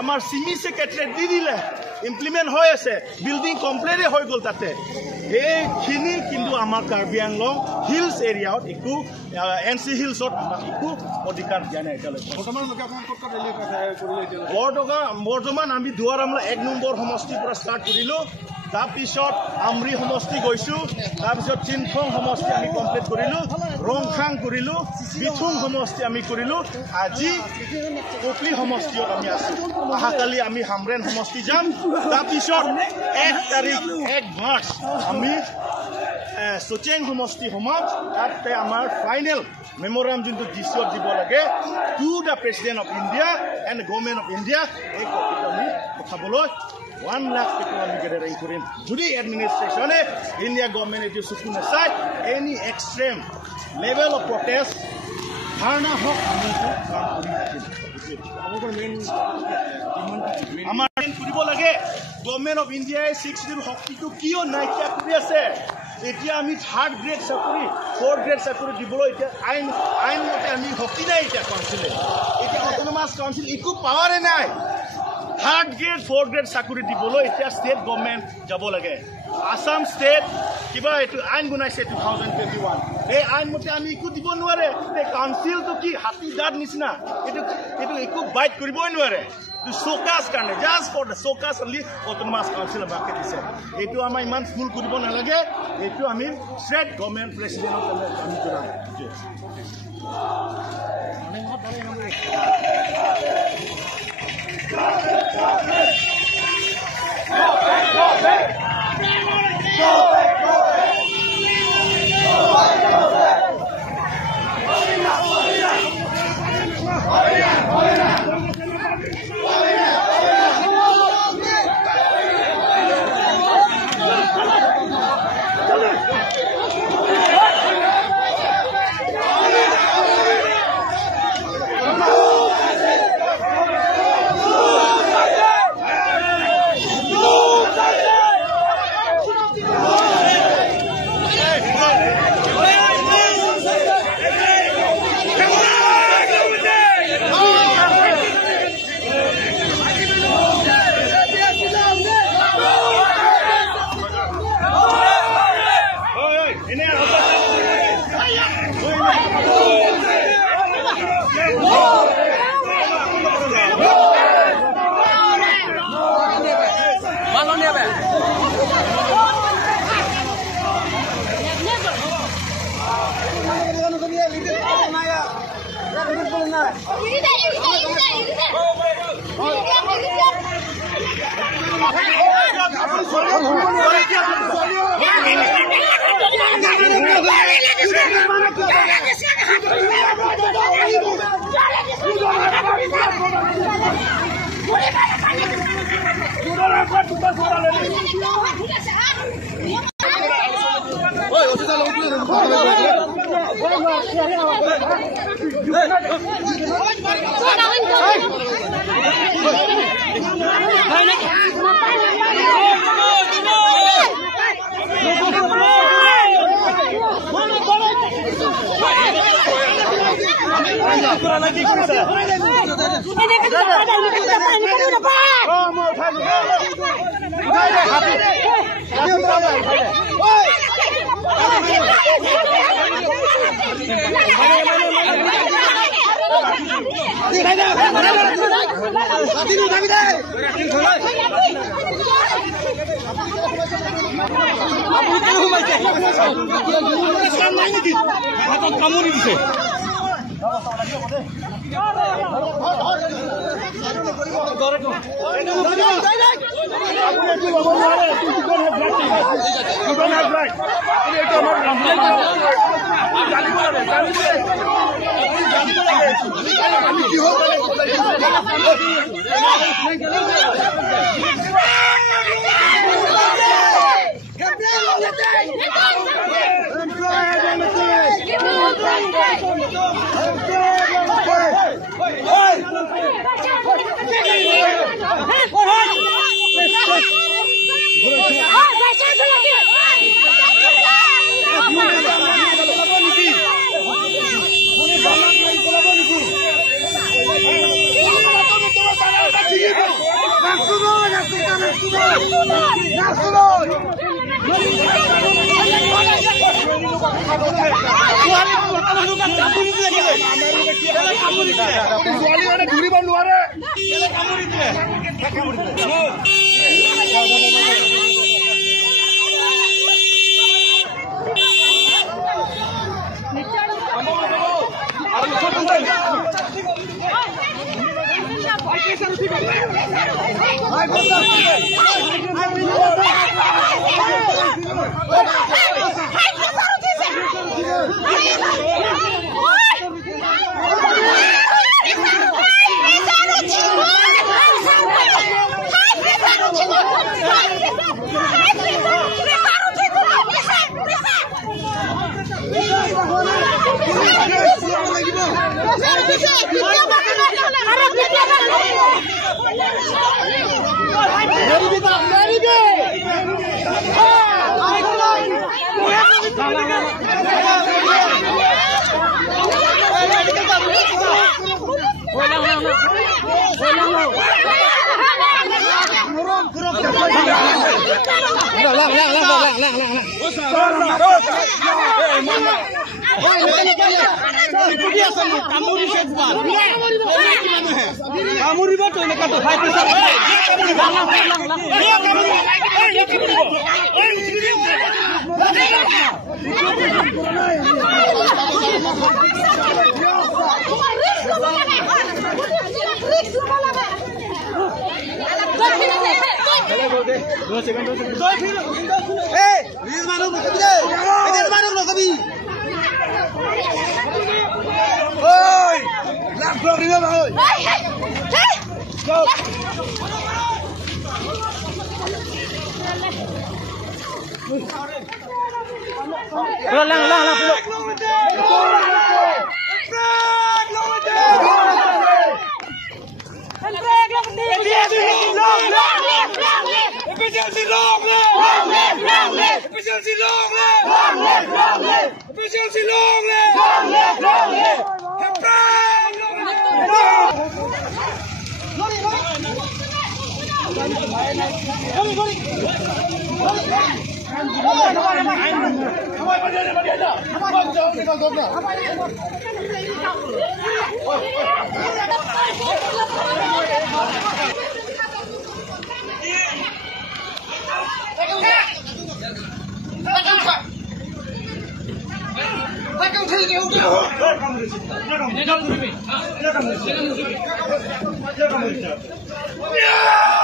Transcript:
আমাৰ সিমি সেক্ৰেটাৰী দি দিলে ইমপ্লিমেন্ট হৈ আছে বিল্ডিং কমপ্লিটে হৈ গল তাতে এইখিনি কিন্তু আমাৰ কাৰ্বি আংলং হিলছ এৰিয়াত একো এনসি হিলছত একো অধিকাৰ দিয়া নাই বৰ্তমান আমি দুৱাৰামলা 1 নম্বৰ সমষ্টিৰ পৰা ষ্টাৰ্ট কৰিলো তাৰপিছত আমৰি সমষ্টি গৈছো তাৰপিছত চিনখং সমষ্টি আমি কমপ্লিট কৰিলো ৰংখাং কৰিলো বিথুং সমষ্টি আমি কৰিলো আজি কোকলি সমষ্টিত আমি আছো আহাকালি আমি হামৰেন সমষ্টি যাম তাৰপিছত 1 তাৰিখ 1 মাৰ্চ আমি সোচেং সমষ্টি সমাজ তাতে আমাৰ ফাইনেল মেমোৰাম যোনটো ডিচিঅত দিব লাগে to the president of India and government of India এই কপিটো আমি পঠাবলৈ 1 লাখ people আমি গেদাৰিং কৰিম যদি এডমিনিষ্ট্ৰেশ্যনে ইণ্ডিয়া গভৰ্ণমেণ্ট এইটো চকু নাচায় any extreme level of protest ধাৰণা হওক আমি কাম কৰি থাকিম আমাৰ কৰিব লাগে গভৰ্ণমেণ্ট অফ ইণ্ডিয়াই 6 দিন শক্তিটো কিয় নাইকিয়া কৰি আছে এতিয়া আমি 3rd গ্ৰেড চাকৰি 4th গ্ৰেড চাকৰি দিবলৈ এতিয়া আইন মতে আমি শক্তি নাই এতিয়া কাউন্সিলে এতিয়া অটোনমাস কাউন্সিল একো পাৱাৰে নাই 3rd গ্ৰেড 4th গ্ৰেড চাকৰি দিবলৈ এতিয়া ষ্টেট গভৰ্ণমেণ্ট যাব লাগে আসাম ষ্টেট কিবা এইটো আইন বনাইছে 2021 এই আইন মতে আমি একো দিব নোৱাৰে এই কাউন্সিলটো কি হাতী দাঁত নিচিনা এইটো একো বাইট কৰিবই নোৱাৰে শোকাস কাৰণে just for the showcase only autonomous council আমাকে দিছে এইটো আমাৰ ইমান ফুল কৰিব নালাগে এইটো আমি ষ্টেট গভৰ্ণমেণ্ট প্ৰেচিডেণ্টৰ আমি জনাম Very good. Yeah!